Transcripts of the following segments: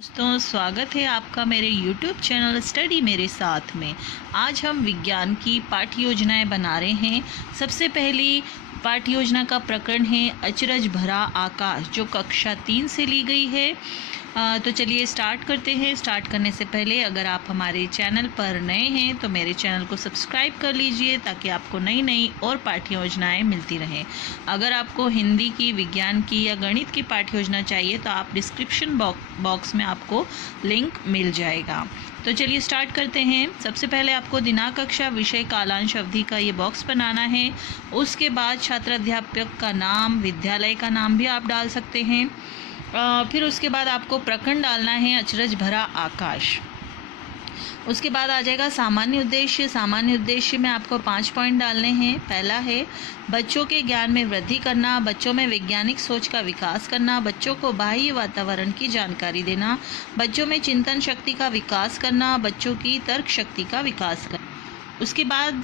दोस्तों, स्वागत है आपका मेरे YouTube चैनल स्टडी मेरे साथ में। आज हम विज्ञान की पाठ्य योजनाएं बना रहे हैं। सबसे पहली पाठ्य योजना का प्रकरण है अचरज भरा आकाश, जो कक्षा 3 से ली गई है। तो चलिए स्टार्ट करते हैं। स्टार्ट करने से पहले अगर आप हमारे चैनल पर नए हैं तो मेरे चैनल को सब्सक्राइब कर लीजिए, ताकि आपको नई नई और पाठ्य योजनाएँ मिलती रहें। अगर आपको हिंदी की, विज्ञान की या गणित की पाठ्य योजना चाहिए तो आप डिस्क्रिप्शन बॉक्स में आपको लिंक मिल जाएगा। तो चलिए स्टार्ट करते हैं। सबसे पहले आपको दिनांक, कक्षा, विषय, कालांश, अवधि का ये बॉक्स बनाना है। उसके बाद छात्र अध्यापक का नाम, विद्यालय का नाम भी आप डाल सकते हैं। फिर उसके बाद आपको प्रकरण डालना है अचरज भरा आकाश। उसके बाद आ जाएगा सामान्य उद्देश्य। सामान्य उद्देश्य में आपको 5 पॉइंट डालने हैं। पहला है बच्चों के ज्ञान में वृद्धि करना, बच्चों में वैज्ञानिक सोच का विकास करना, बच्चों को बाह्य वातावरण की जानकारी देना, बच्चों में चिंतन शक्ति का विकास करना, बच्चों की तर्क शक्ति का विकास करना। उसके बाद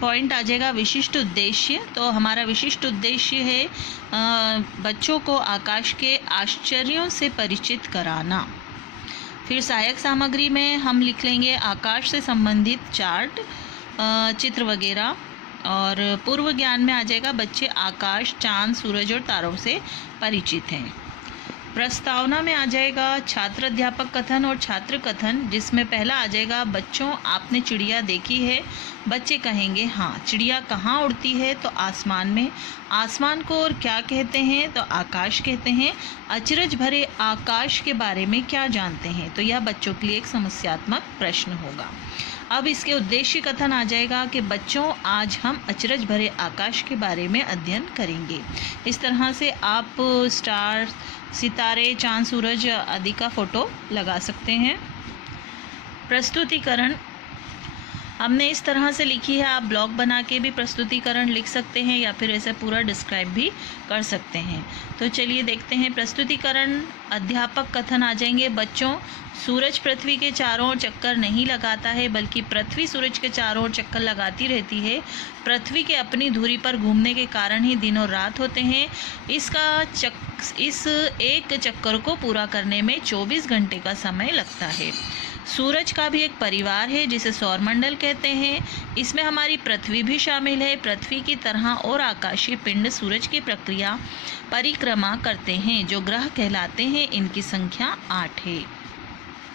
पॉइंट आ जाएगा विशिष्ट उद्देश्य। तो हमारा विशिष्ट उद्देश्य है बच्चों को आकाश के आश्चर्यों से परिचित कराना। फिर सहायक सामग्री में हम लिख लेंगे आकाश से संबंधित चार्ट, चित्र वगैरह। और पूर्व ज्ञान में आ जाएगा बच्चे आकाश, चांद, सूरज और तारों से परिचित हैं। प्रस्तावना में आ जाएगा छात्र अध्यापक कथन और छात्र कथन, जिसमें पहला आ जाएगा बच्चों आपने चिड़िया देखी है। बच्चे कहेंगे हाँ। चिड़िया कहाँ उड़ती है? तो आसमान में। आसमान को और क्या कहते हैं? तो आकाश कहते हैं। अचरज भरे आकाश के बारे में क्या जानते हैं? तो यह बच्चों के लिए एक समस्यात्मक प्रश्न होगा। अब इसके उद्देश्य कथन आ जाएगा कि बच्चों आज हम अचरज भरे आकाश के बारे में अध्ययन करेंगे। इस तरह से आप स्टार, सितारे, चांद, सूरज आदि का फोटो लगा सकते हैं। प्रस्तुतिकरण हमने इस तरह से लिखी है। आप ब्लॉग बना के भी प्रस्तुतिकरण लिख सकते हैं या फिर ऐसे पूरा डिस्क्राइब भी कर सकते हैं। तो चलिए देखते हैं। प्रस्तुतिकरण अध्यापक कथन आ जाएंगे बच्चों, सूरज पृथ्वी के चारों ओर चक्कर नहीं लगाता है, बल्कि पृथ्वी सूरज के चारों ओर चक्कर लगाती रहती है। पृथ्वी के अपनी धुरी पर घूमने के कारण ही दिन और रात होते हैं। इस एक चक्कर को पूरा करने में 24 घंटे का समय लगता है। सूरज का भी एक परिवार है जिसे सौरमंडल कहते हैं। इसमें हमारी पृथ्वी भी शामिल है। पृथ्वी की तरह और आकाशीय पिंड सूरज की परिक्रमा करते हैं, जो ग्रह कहलाते हैं। इनकी संख्या 8 है।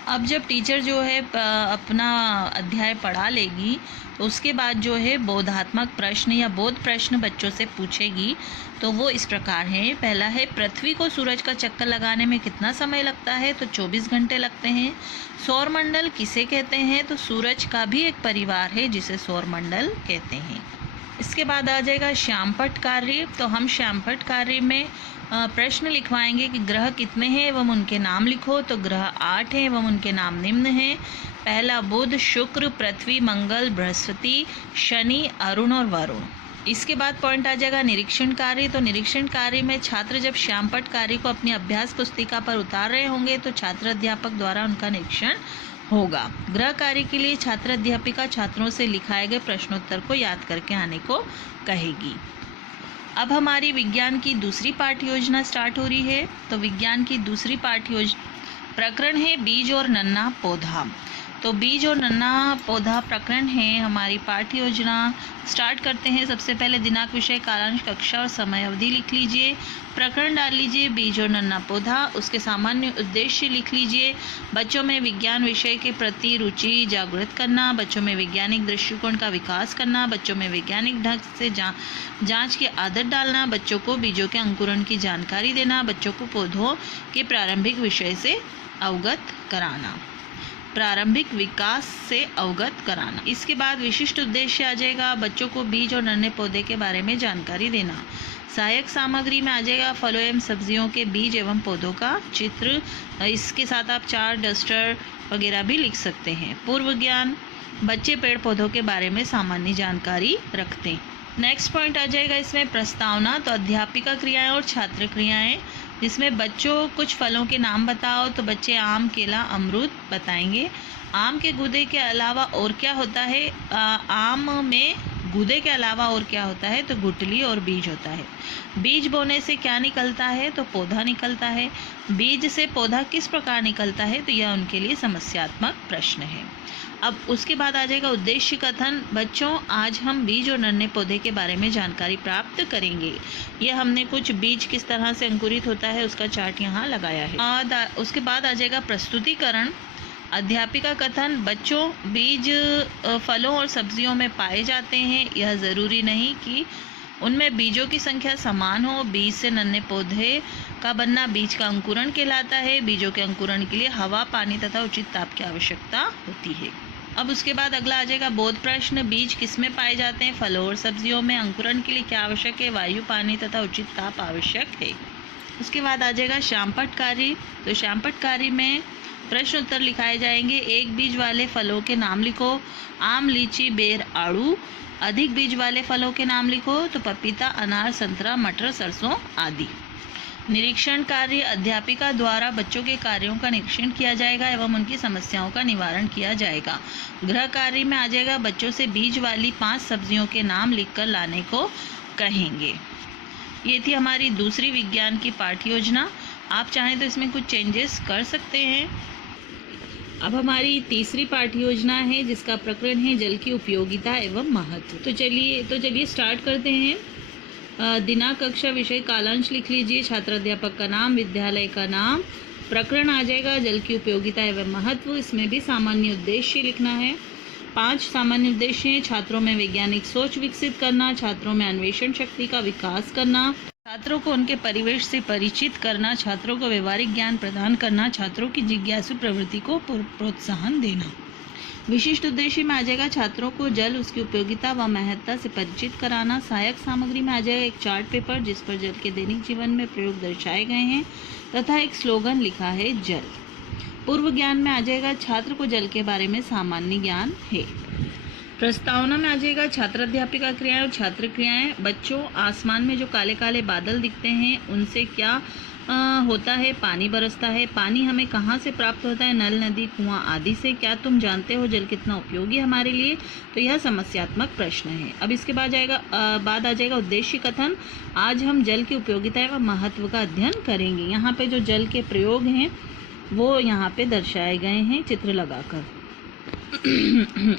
अब जब टीचर जो है अपना अध्याय पढ़ा लेगी तो उसके बाद जो है बोधात्मक प्रश्न या बोध प्रश्न बच्चों से पूछेगी। तो वो इस प्रकार हैं। पहला है पृथ्वी को सूरज का चक्कर लगाने में कितना समय लगता है? तो 24 घंटे लगते हैं। सौरमंडल किसे कहते हैं? तो सूरज का भी एक परिवार है जिसे सौरमंडल कहते हैं। इसके बाद आ जाएगा श्यामपट्ट कार्य। तो हम श्यामपट्ट कार्य में प्रश्न लिखवाएंगे कि ग्रह कितने हैं एवं उनके नाम लिखो। तो ग्रह 8 हैं एवं उनके नाम निम्न हैं। पहला बुध, शुक्र, पृथ्वी, मंगल, बृहस्पति, शनि, अरुण और वरुण। इसके बाद पॉइंट आ जाएगा निरीक्षण कार्य। तो निरीक्षण कार्य में छात्र जब श्यामपट्ट कार्य को अपनी अभ्यास पुस्तिका पर उतार रहे होंगे तो छात्र अध्यापक द्वारा उनका निरीक्षण होगा। गृह कार्य के लिए छात्र अध्यापिका छात्रों से लिखाए गए प्रश्नोत्तर को याद करके आने को कहेगी। अब हमारी विज्ञान की दूसरी पाठ्य योजना स्टार्ट हो रही है। तो विज्ञान की दूसरी पाठ्य योजना प्रकरण है बीज और नन्हा पौधा। तो बीज और नन्हा पौधा प्रकरण है हमारी पाठ्य योजना। स्टार्ट करते हैं। सबसे पहले दिनांक, विषय, कालांश, कक्षा और समय अवधि लिख लीजिए। प्रकरण डाल लीजिए बीज और नन्हा पौधा। उसके सामान्य उद्देश्य लिख लीजिए। बच्चों में विज्ञान विषय के प्रति रुचि जागृत करना, बच्चों में वैज्ञानिक दृष्टिकोण का विकास करना, बच्चों में वैज्ञानिक ढंग से जांच की आदत डालना, बच्चों को बीजों के अंकुरण की जानकारी देना, बच्चों को पौधों के प्रारंभिक विषय से अवगत कराना, प्रारंभिक विकास से अवगत कराना। इसके बाद विशिष्ट उद्देश्य आ जाएगा बच्चों को बीज और नन्हे पौधे के बारे में जानकारी देना। सहायक सामग्री में आ जाएगा फलों एवं सब्जियों के बीज एवं पौधों का चित्र। इसके साथ आप चार्ट, डस्टर वगैरह भी लिख सकते हैं। पूर्व ज्ञान, बच्चे पेड़ पौधों के बारे में सामान्य जानकारी रखते हैं। नेक्स्ट पॉइंट आ जाएगा इसमें प्रस्तावना। तो अध्यापिका क्रियाएं और छात्र क्रियाएं, जिसमें बच्चों कुछ फलों के नाम बताओ। तो बच्चे आम, केला, अमरूद बताएंगे। आम के गूदे के अलावा और क्या होता है? आम में गूदे के अलावा और क्या होता है, तो गुठली और बीज होता है। बीज बोने से क्या निकलता है, तो पौधा निकलता है। बीज से पौधा किस प्रकार निकलता है, तो यह उनके लिए समस्यात्मक प्रश्न है। अब उसके बाद आ जाएगा उद्देश्य कथन। बच्चों, आज हम बीज और नन्हे पौधे के बारे में जानकारी प्राप्त करेंगे। ये हमने कुछ बीज किस तरह से अंकुरित होता है उसका चार्ट यहाँ लगाया है। उसके बाद आ जाएगा प्रस्तुतिकरण। अध्यापिका कथन। बच्चों, बीज फलों और सब्जियों में पाए जाते हैं। यह ज़रूरी नहीं कि उनमें बीजों की संख्या समान हो। बीज से नन्हे पौधे का बनना बीज का अंकुरण कहलाता है। बीजों के अंकुरण के लिए हवा, पानी तथा उचित ताप की आवश्यकता होती है। अब उसके बाद अगला आ जाएगा बोध प्रश्न। बीज किसमें पाए जाते हैं, फलों और सब्जियों में। अंकुरण के लिए क्या आवश्यक है, वायु, पानी तथा उचित ताप आवश्यक है। उसके बाद आ जाएगा श्यामपट्ट कार्य। तो श्यामपट्ट कार्य में प्रश्न उत्तर लिखाए जाएंगे। एक बीज वाले फलों के नाम लिखो। आम, लीची, बेर, आड़ू। अधिक बीज वाले फलों के नाम लिखो, तो पपीता, अनार, संतरा, मटर, सरसों आदि। निरीक्षण कार्य। अध्यापिका द्वारा बच्चों के कार्यों का निरीक्षण किया जाएगा एवं उनकी समस्याओं का निवारण किया जाएगा। गृह कार्य में आ जाएगा बच्चों से बीज वाली 5 सब्जियों के नाम लिखकर लाने को कहेंगे। ये थी हमारी दूसरी विज्ञान की पाठ्य योजना। आप चाहें तो इसमें कुछ चेंजेस कर सकते हैं। अब हमारी तीसरी पाठ्य योजना है जिसका प्रकरण है जल की उपयोगिता एवं महत्व। तो चलिए स्टार्ट करते हैं। दिनांक, कक्षा, विषय, कालांश लिख लीजिए। छात्र अध्यापक का नाम, विद्यालय का नाम। प्रकरण आ जाएगा जल की उपयोगिता एवं महत्व। इसमें भी सामान्य उद्देश्य लिखना है। 5 सामान्य उद्देश्य हैं। छात्रों में वैज्ञानिक सोच विकसित करना, छात्रों में अन्वेषण शक्ति का विकास करना, छात्रों को उनके परिवेश से परिचित करना, छात्रों को व्यवहारिक ज्ञान प्रदान करना, छात्रों की जिज्ञासु प्रवृत्ति को प्रोत्साहन देना। विशिष्ट उद्देश्य में आ जाएगा छात्रों को जल, उसकी उपयोगिता व महत्ता से परिचित कराना। सहायक सामग्री में आ जाएगा एक चार्ट पेपर जिस पर जल के दैनिक जीवन में प्रयोग दर्शाए गए हैं तथा एक स्लोगन लिखा है जल। पूर्व ज्ञान में आ जाएगा छात्र को जल के बारे में सामान्य ज्ञान है। प्रस्तावना में आ जाएगा छात्र अध्यापिका क्रियाएं और छात्र क्रियाएं। बच्चों, आसमान में जो काले काले बादल दिखते हैं उनसे क्या होता है, पानी बरसता है। पानी हमें कहाँ से प्राप्त होता है, नल, नदी, कुआं आदि से। क्या तुम जानते हो जल कितना उपयोगी है हमारे लिए, तो यह समस्यात्मक प्रश्न है। अब इसके बाद आ जाएगा उद्देश्य कथन। आज हम जल की उपयोगिता एवं महत्व का अध्ययन करेंगे। यहाँ पे जो जल के प्रयोग हैं वो यहाँ पे दर्शाए गए हैं चित्र लगाकर।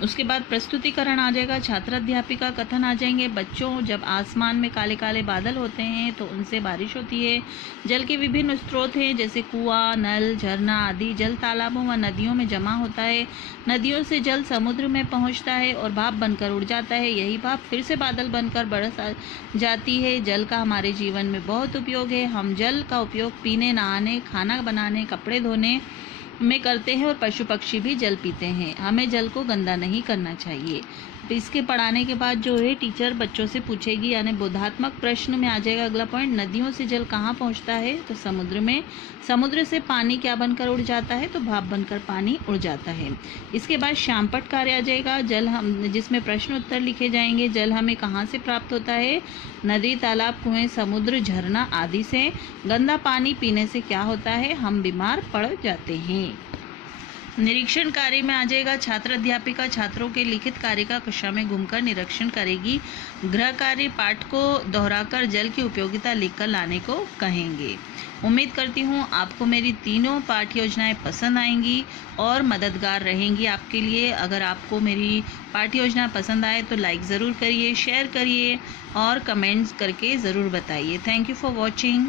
उसके बाद प्रस्तुतिकरण आ जाएगा। छात्र अध्यापिका कथन आ जाएंगे। बच्चों, जब आसमान में काले काले बादल होते हैं तो उनसे बारिश होती है। जल के विभिन्न स्रोत हैं जैसे कुआं, नल, झरना आदि। जल तालाबों व नदियों में जमा होता है। नदियों से जल समुद्र में पहुंचता है और भाप बनकर उड़ जाता है। यही भाप फिर से बादल बनकर बरस जाती है। जल का हमारे जीवन में बहुत उपयोग है। हम जल का उपयोग पीने, नहाने, खाना बनाने, कपड़े धोने में करते हैं और पशु पक्षी भी जल पीते हैं। हमें जल को गंदा नहीं करना चाहिए। तो इसके पढ़ाने के बाद जो है टीचर बच्चों से पूछेगी, यानी बोधात्मक प्रश्न में आ जाएगा अगला पॉइंट। नदियों से जल कहाँ पहुँचता है, तो समुद्र में। समुद्र से पानी क्या बनकर उड़ जाता है, तो भाप बनकर पानी उड़ जाता है। इसके बाद श्यामपट्ट कार्य आ जाएगा। जल जिसमें प्रश्न उत्तर लिखे जाएंगे। जल हमें कहाँ से प्राप्त होता है, नदी, तालाब, कुएं, समुद्र, झरना आदि से। गंदा पानी पीने से क्या होता है, हम बीमार पड़ जाते हैं। निरीक्षण कार्य में आ जाएगा। छात्र अध्यापिका छात्रों के लिखित कार्य का कक्षा में घूमकर निरीक्षण करेगी। गृह कार्य पाठ को दोहराकर जल की उपयोगिता लिखकर लाने को कहेंगे। उम्मीद करती हूँ आपको मेरी तीनों पाठ्य योजनाएं पसंद आएंगी और मददगार रहेंगी आपके लिए। अगर आपको मेरी पाठ्य योजना पसंद आए तो लाइक ज़रूर करिए, शेयर करिए और कमेंट्स करके ज़रूर बताइए। Thank you for watching.